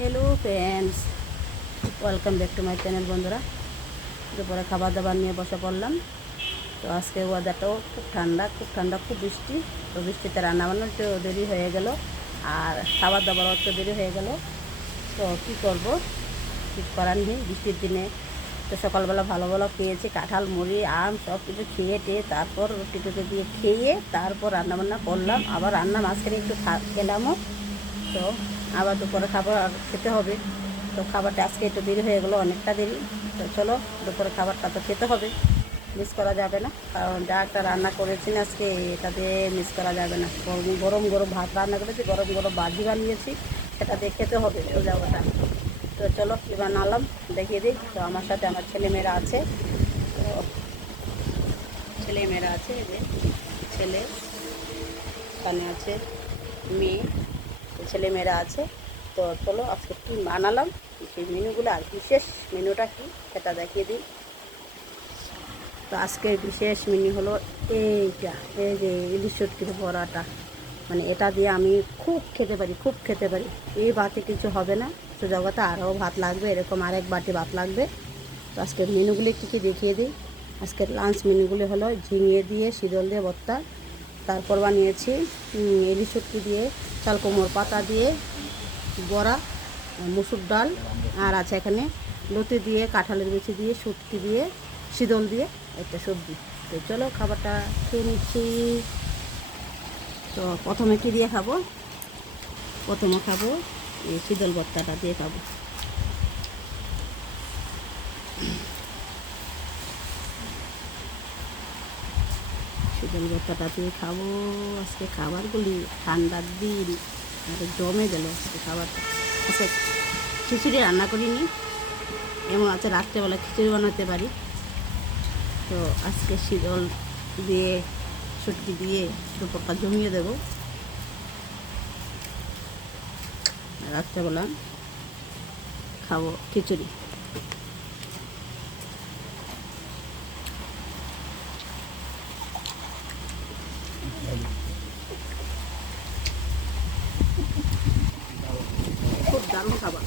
Hello friends welcome back to my channel বন্ধুরা। দুপুরে খাবার দাবার নিয়ে বসে পড়লাম। তো আজকে ওয়েদারটাও খুব ঠান্ডা খুব ঠান্ডা, খুব বৃষ্টি। তো বৃষ্টিতে রান্না বান্নার একটু দেরি হয়ে গেল, আর খাবার দাবারও একটু দেরি হয়ে গেল। তো কী করব? ঠিক করার নেই, বৃষ্টির দিনে তো সকালবেলা ভালো ভালো খেয়েছি, কাঁঠাল, মুড়ি, আম সব কিছু খেয়ে টেয়ে তারপর রুটি টুটি দিয়ে খেয়ে তারপর রান্নাবান্না করলাম। আবার রান্না মাঝখানে একটু খেলামও তো আবার দুপুরে খাবার খেতে হবে। তো খাবারটা আজকে একটু দেরি হয়ে গেলো, অনেকটা দেরি। তো চলো, দুপুরে খাবারটা তো খেতে হবে। মিস করা যাবে না, কারণ যা একটা রান্না করেছি না আজকে, এটা দিয়ে মিস করা যাবে না। গরম গরম গরম ভাত রান্না করেছি, গরম গরম বাজি বানিয়েছি, সেটা দিয়ে খেতে হবে ও জায়গাটা তো। চলো কী বানালাম দেখিয়ে দিই। তো আমার সাথে আমার ছেলেমেয়েরা আছে। তো ছেলেমেয়েরা আছে যে ছেলে, এখানে আছে, মেয়ে। ছেলেমেয়েরা আছে। তো চলো আজকে কী বানালাম? সেই মেনুগুলো আর বিশেষ মেনুটা কি সেটা দেখিয়ে দিই। তো আজকের বিশেষ মেনু হলো এইটা, এই যে ইলিশ চটকির বড়াটা। মানে এটা দিয়ে আমি খুব খেতে পারি, খুব খেতে পারি। এই ভাতে কিছু হবে না। তো জগতে আরও ভাত লাগবে, এরকম আরেক বাটি ভাত লাগবে। তো আজকের মেনুগুলি কী কী দেখিয়ে দিই। আজকের লাঞ্চ মেনুগুলি হলো ঝিঙে দিয়ে শীতল দিয়ে ভর্তা। তারপর বানিয়েছি ইলিশ শুটকি দিয়ে চাল কোমর পাতা দিয়ে বড়া, মুসুর ডাল, আর আছে এখানে লতি দিয়ে, কাঁঠালের বেশি দিয়ে, শুটকি দিয়ে শীতল দিয়ে একটা সবজি। তো চলো খাবারটা খেয়ে নিচ্ছি। তো প্রথমে কী দিয়ে খাব? প্রথমে খাব এই শীতল ভর্তাটা দিয়ে খাব। শীতল ভর্তাটা দিয়ে খাব। আজকে খাবারগুলি ঠান্ডার দিন। আর জমে গেল আজকে খাবারটা। আচ্ছা খিচুড়ি রান্না করিনি। এমন আছে, রাত্রেবেলা খিচুড়ি বানাতে পারি। তো আজকে শীতল দিয়ে, শুটকি দিয়ে দুপুরটা জমিয়ে দেবো। রাত্রেবেলা খাব খিচুড়ি খুব দারুণ খাবার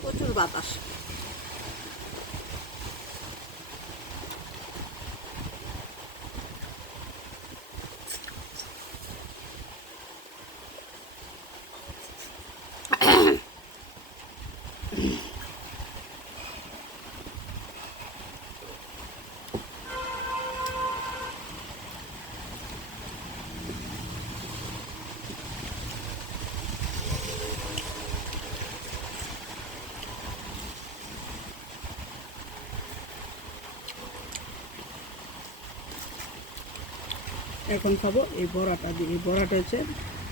প্রচুর বাতাস এখন খাব এই বড়াটা দিয়ে। এই বড়াটা হচ্ছে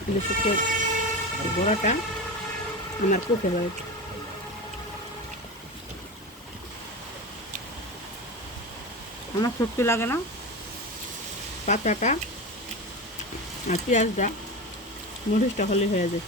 ইলিশ এই বড়াটা আমার কোকে ফেভারিট আমার সত্যি লাগে না। পাতাটা আর পেঁয়াজটা মরিচটা হলে হয়ে যায়।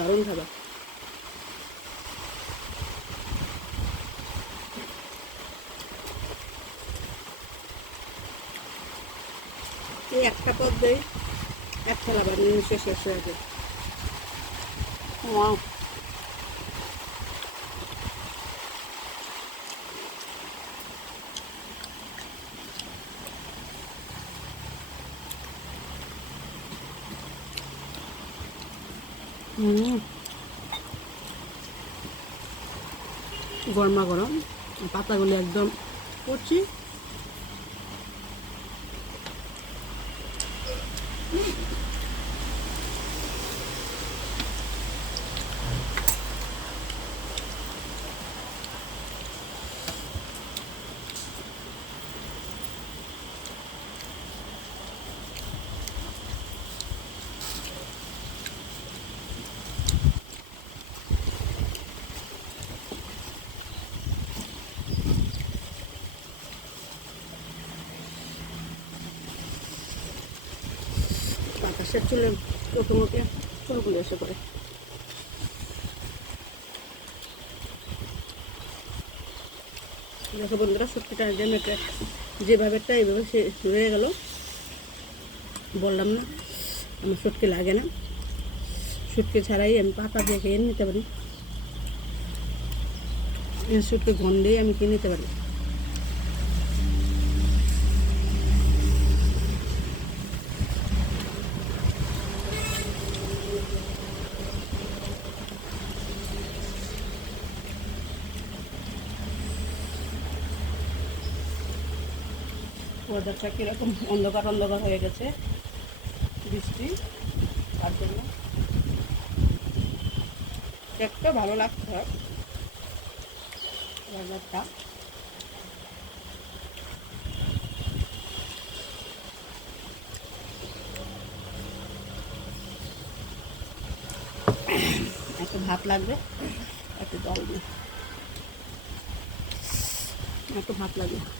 দারুণ খাবার। এই একটা পদ দেয় এক থালা নিমিশে শেষ হয়ে যায়। গরমা গরম পাতাগুলি একদম করছি গ্যাসের চুলে প্রথমতে চুলগুলো এসে করে দেখো বন্ধুরা, সত্যিটা যে মেটে যেভাবেটা এইভাবে সে রয়ে গেল। বললাম না, আমার সুটকি লাগে না। সুটকি ছাড়াই আমি পাতা দিয়ে খেয়ে নিতে পারি। সুটকি গন্ধেই আমি কিনে নিতে পারি। ওয়েদারটা কীরকম? অন্ধকার অন্ধকার হয়ে গেছে। বৃষ্টি, তার জন্য। দেখতে ভালো লাগছে। ওয়েদারটা। একটু ভাত লাগবে? একটু জল দিয়ে একটু ভাত লাগবে।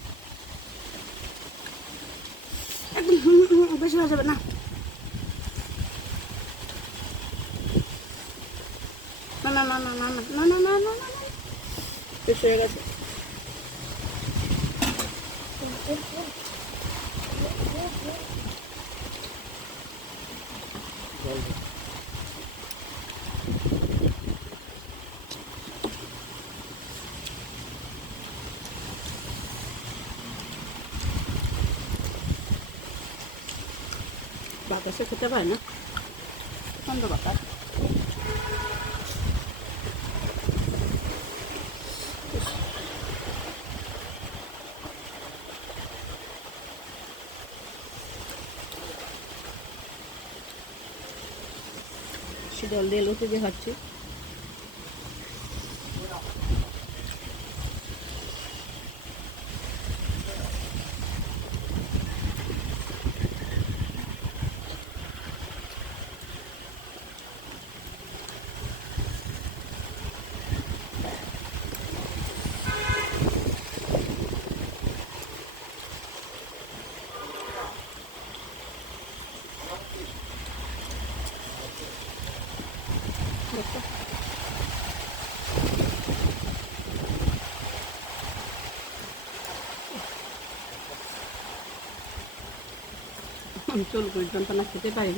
বেশি হয়ে যাবে না না না না না না না না না না না বেশি হয়ে গেছে কাঁচা খেতে পারে না। প্রচণ্ড ব্যাপার জল দিয়ে লুটে যে হচ্ছে চুল করে যন্ত্রণা খেতে পারি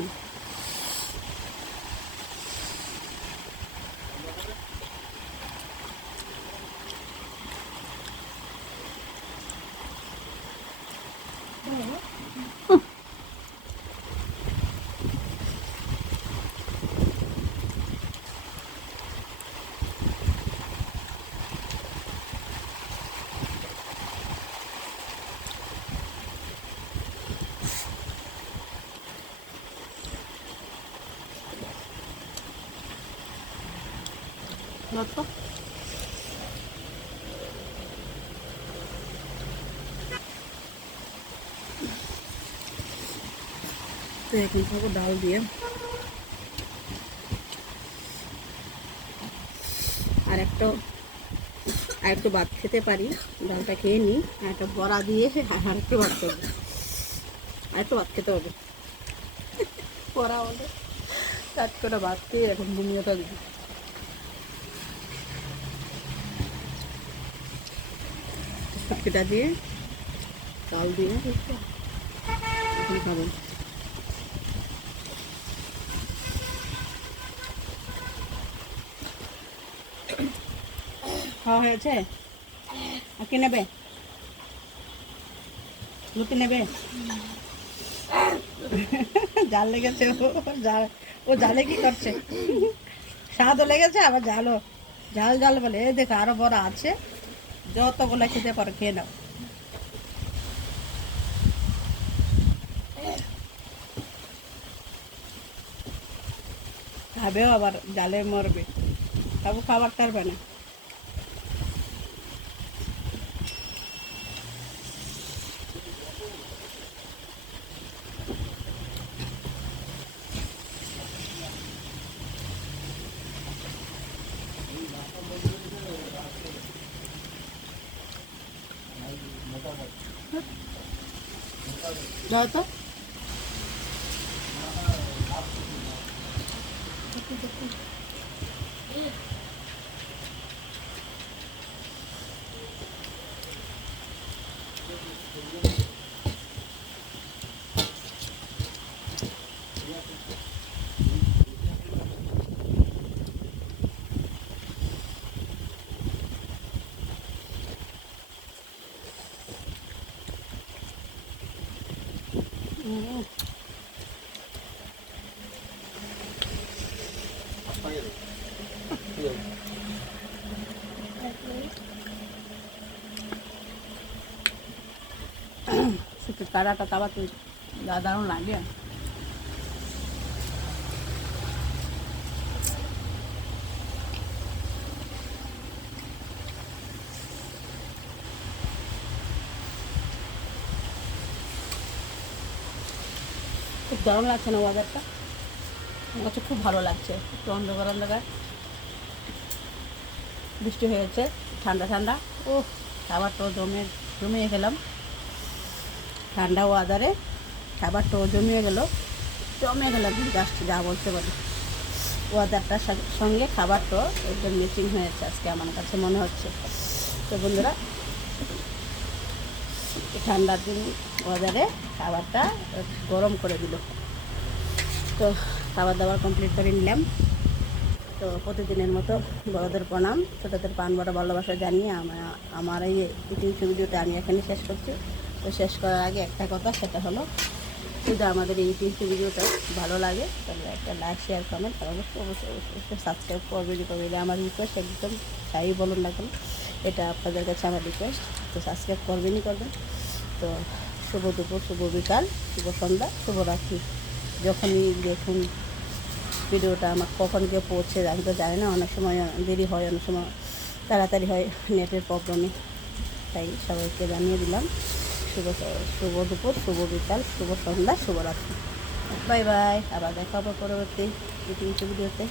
তো এখন ডাল দিয়ে আর একটা আর একটু ভাত খেতে পারি। ডালটা খেয়ে নিই। আর একটা বড়া দিয়ে আর একটু ভাত করব। আর একটু ভাত খেতে হবে। বড়া হলে চাট করে ভাত খেয়ে এখন ঘুমিয়ে থাকবি। এটা দিয়ে চাল দিয়ে খাবেন খাওয়া হয়েছে? আর কি নেবে? লুকি নেবে? জাল লেগেছে ও, জাল, ও জালে কি করছে? স্বাদও লেগেছে, আবার জালও। জাল জাল বলে, এই দেখো আরও বড় আছে। যত যতগুলো খেতে পারো খেয়ে নাও। খাবেও আবার জালে মরবে। তবু খাবার পারবে না। যাও তো কারাটা তাবা তুই দারুণ লাগে। খুব দারুণ লাগছে না ওয়াদারটা আমার কাছে খুব ভালো লাগছে, একটু অন্ধকার অন্ধকার। বৃষ্টি হয়েছে, ঠান্ডা ঠান্ডা। ও খাবারটাও জমে, জমিয়ে গেলাম ঠান্ডা ওয়াদারে খাবারটাও জমিয়ে গেল, জমে গেলাম জাস্ট যা বলতে পারি। ওয়াদারটার সঙ্গে খাবারটাও একদম মিচিং হয়েছে আজকে আমার কাছে মনে হচ্ছে। তো বন্ধুরা, ঠান্ডার দিন ওয়াদারে খাবারটা গরম করে দিল। তো খাবার দাবার কমপ্লিট করে নিলাম। তো প্রতিদিনের মতো বড়দের প্রণাম। ছোটোদের পান বড় ভালোবাসা জানিয়ে আমার এই ইউটিউব ভিডিওটা আমি এখানে শেষ করছি। তো শেষ করার আগে একটা কথা, সেটা হলো যদি আমাদের এই ভিডিওটা ভালো লাগে, তাহলে একটা লাইক শেয়ার কমেন্ট আর অবশ্যই অবশ্যই অবশ্যই সাবস্ক্রাইব করবেন করবেন আমার রিকোয়েস্ট একদম তাই বলুন না কেন, এটা আপনাদের কাছে আমার রিকোয়েস্ট তো সাবস্ক্রাইব করবেনই করবেন। তো শুভ দুপুর, শুভ বিকাল, শুভ সন্ধ্যা শুভরাত্রি যখনই দেখুন ভিডিওটা আমার কখন গিয়ে পৌঁছে, আমি তো জানি না, অনেক সময় দেরি হয়, অনেক সময় তাড়াতাড়ি হয়, নেটের প্রবলেমে তাই সবাইকে জানিয়ে দিলাম। শুভ শুভ দুপুর, শুভ বিকাল, শুভ সন্ধ্যা শুভরাত্রি বাই বাই, আবার দেখা হবে পরবর্তী ভিডিওতে।